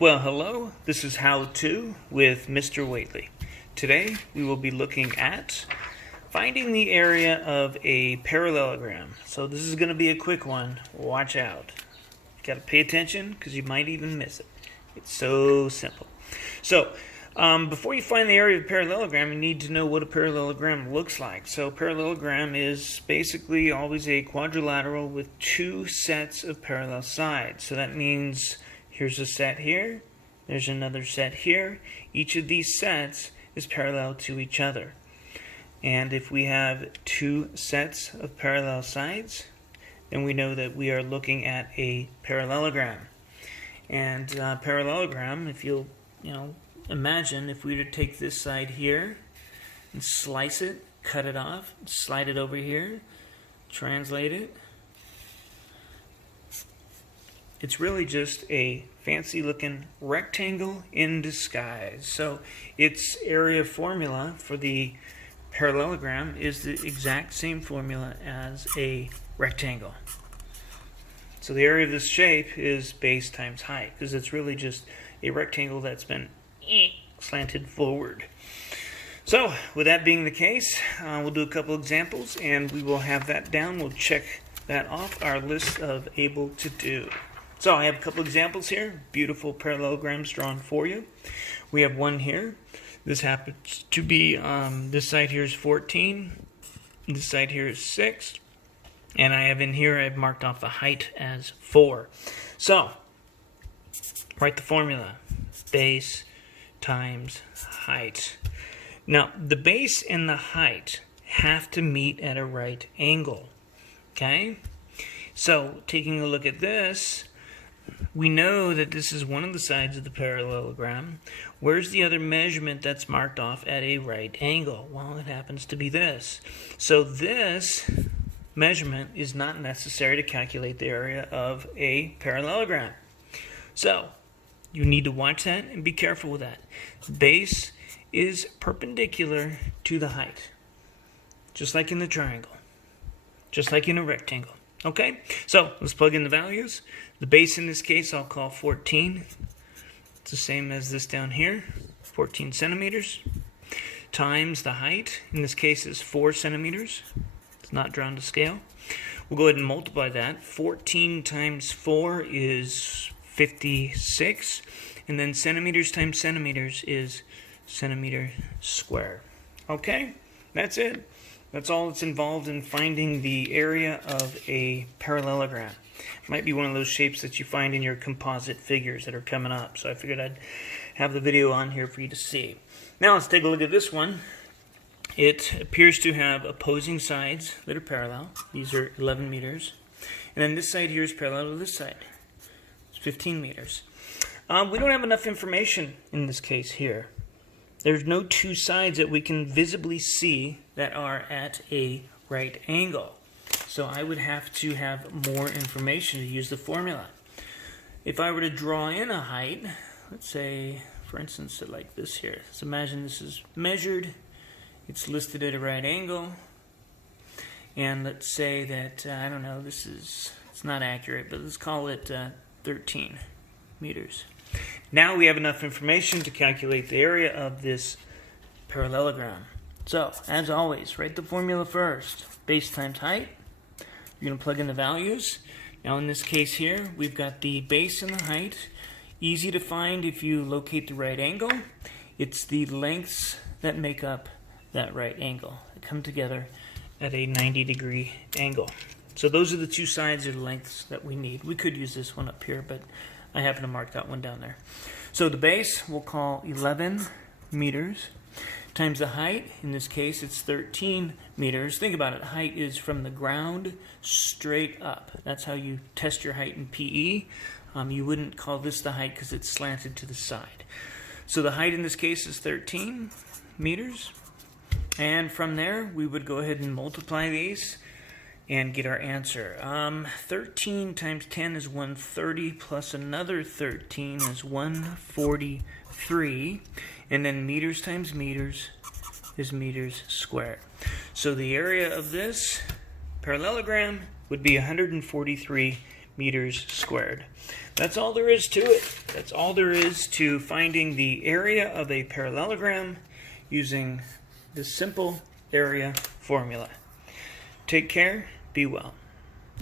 Well, hello, this is How To with Mr. Whately. Today we will be looking at finding the area of a parallelogram. So this is going to be a quick one. Watch out. Got to pay attention because you might even miss it. It's so simple. So before you find the area of a parallelogram, you need to know what a parallelogram looks like. So parallelogram is basically always a quadrilateral with two sets of parallel sides. So that means here's a set here, there's another set here. Each of these sets is parallel to each other. And if we have two sets of parallel sides, then we know that we are looking at a parallelogram. And parallelogram, if you'll imagine if we were to take this side here and slice it, cut it off, slide it over here, translate it, it's really just a fancy looking rectangle in disguise. So its area formula for the parallelogram is the exact same formula as a rectangle. So the area of this shape is base times height, because it's really just a rectangle that's been slanted forward. So with that being the case, we'll do a couple examples and we will have that down. We'll check that off our list of able to do. So I have a couple examples here, beautiful parallelograms drawn for you. We have one here. This happens to be, this side here is 14, this side here is 6, and I have in here, I've marked off the height as 4. So, write the formula, base times height. Now, the base and the height have to meet at a right angle, okay? So, taking a look at this, we know that this is one of the sides of the parallelogram. Where's the other measurement that's marked off at a right angle? Well, it happens to be this. So this measurement is not necessary to calculate the area of a parallelogram. So you need to watch that and be careful with that. The base is perpendicular to the height, just like in the triangle, just like in a rectangle. Okay, so let's plug in the values. The base in this case I'll call 14. It's the same as this down here, 14 centimeters, times the height. In this case is 4 centimeters. It's not drawn to scale. We'll go ahead and multiply that. 14 times 4 is 56. And then centimeters times centimeters is centimeter squared. Okay, that's it. That's all that's involved in finding the area of a parallelogram. It might be one of those shapes that you find in your composite figures that are coming up. So I figured I'd have the video on here for you to see. Now let's take a look at this one. It appears to have opposing sides that are parallel. These are 11 meters. And then this side here is parallel to this side. It's 15 meters. We don't have enough information in this case here. There's no two sides that we can visibly see that are at a right angle. So I would have to have more information to use the formula. If I were to draw in a height, let's say, for instance, like this here. So imagine this is measured. It's listed at a right angle. And let's say that, I don't know, it's not accurate, but let's call it 13 meters. Now we have enough information to calculate the area of this parallelogram. So, as always, write the formula first. Base times height. You're going to plug in the values. Now in this case here, we've got the base and the height. Easy to find if you locate the right angle. It's the lengths that make up that right angle. They come together at a 90-degree angle. So those are the two sides or lengths that we need. We could use this one up here, but I happen to mark that one down there. So the base we'll call 11 meters times the height. In this case it's 13 meters. Think about it. Height is from the ground straight up. That's how you test your height in PE. You wouldn't call this the height because it's slanted to the side. So the height in this case is 13 meters. And from there we would go ahead and multiply these and get our answer. 13 times 10 is 130, plus another 13 is 143. And then meters times meters is meters squared. So the area of this parallelogram would be 143 meters squared. That's all there is to it. That's all there is to finding the area of a parallelogram using this simple area formula. Take care, be well.